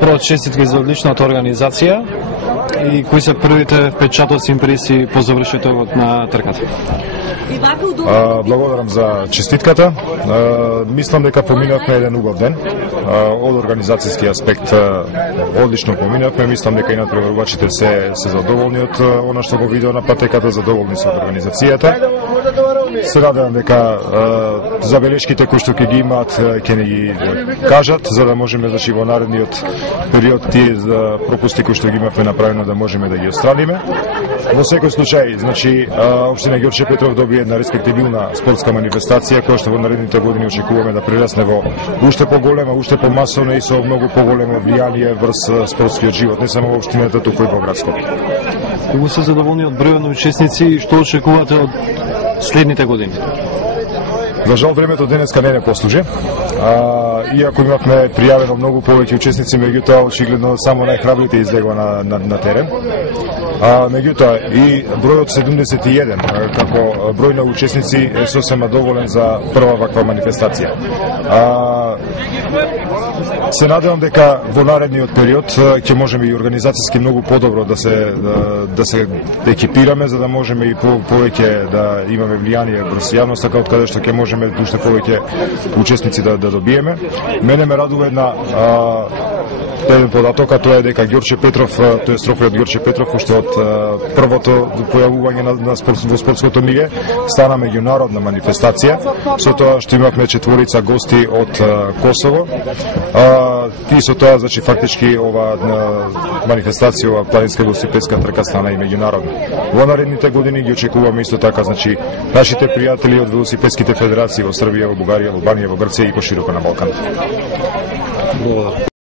Прво честитки за одличната организација и кои се првите впечатоци, импресии по завршетокот на трката? Благодарам за честитката. Мислам дека поминавме еден убав ден. Од организацијски аспект одлично поминавме. Мислам дека и надпреварувачите се задоволни од она што го видео на патеката, задоволни се од организацијата. Се надевам дека забелешките кои што ќе ги имаат ќе ни ги кажат, за да можеме во наредниот период тие пропусти кои што ги имавме направено да можеме да ги отстраниме. Во секој случај, значи општина Ѓорче Петров доби една респектибилна спортска манифестација која што во наредните години очекуваме да прерасне во уште поголема, уште помасовна и со многу поголемо влијание врз спортскиот живот, не само во општината, туку и во градското. Колку се задоволни од бројот на учесници и што очекувате од следните години? За жал времето денеска не послужи. Иако имавме пријавено многу повеќе учесници, меѓутоа очигледно само најхрабрите излегува на терен. Меѓутоа и бројот 71 како број на учесници е сосема доволен за прва ваква манифестација. Се надевам дека во наредниот период ќе можеме и организацијски многу подобро да се екипираме, за да можеме и повеќе да имаме влијание врз јавноста, од каде што ќе можеме уште повеќе учесници да добиеме. Мене ме радува еден податок, а тоа е дека Ѓорче Петров, тоест трофејот Ѓорче Петров, уште од првото појавување во спортското миге, стана меѓународна манифестација, со тоа што имавме четворица гости од Косово. И со тоа, значи, фактички ова манифестација, ова планинска велосипедска трка стана и меѓународна. Во наредните години ги очекуваме исто така, значи, нашите пријатели од велосипедските федерации во Србија, во Бугарија, во Албанија, во Грција и пошироко на Балкан.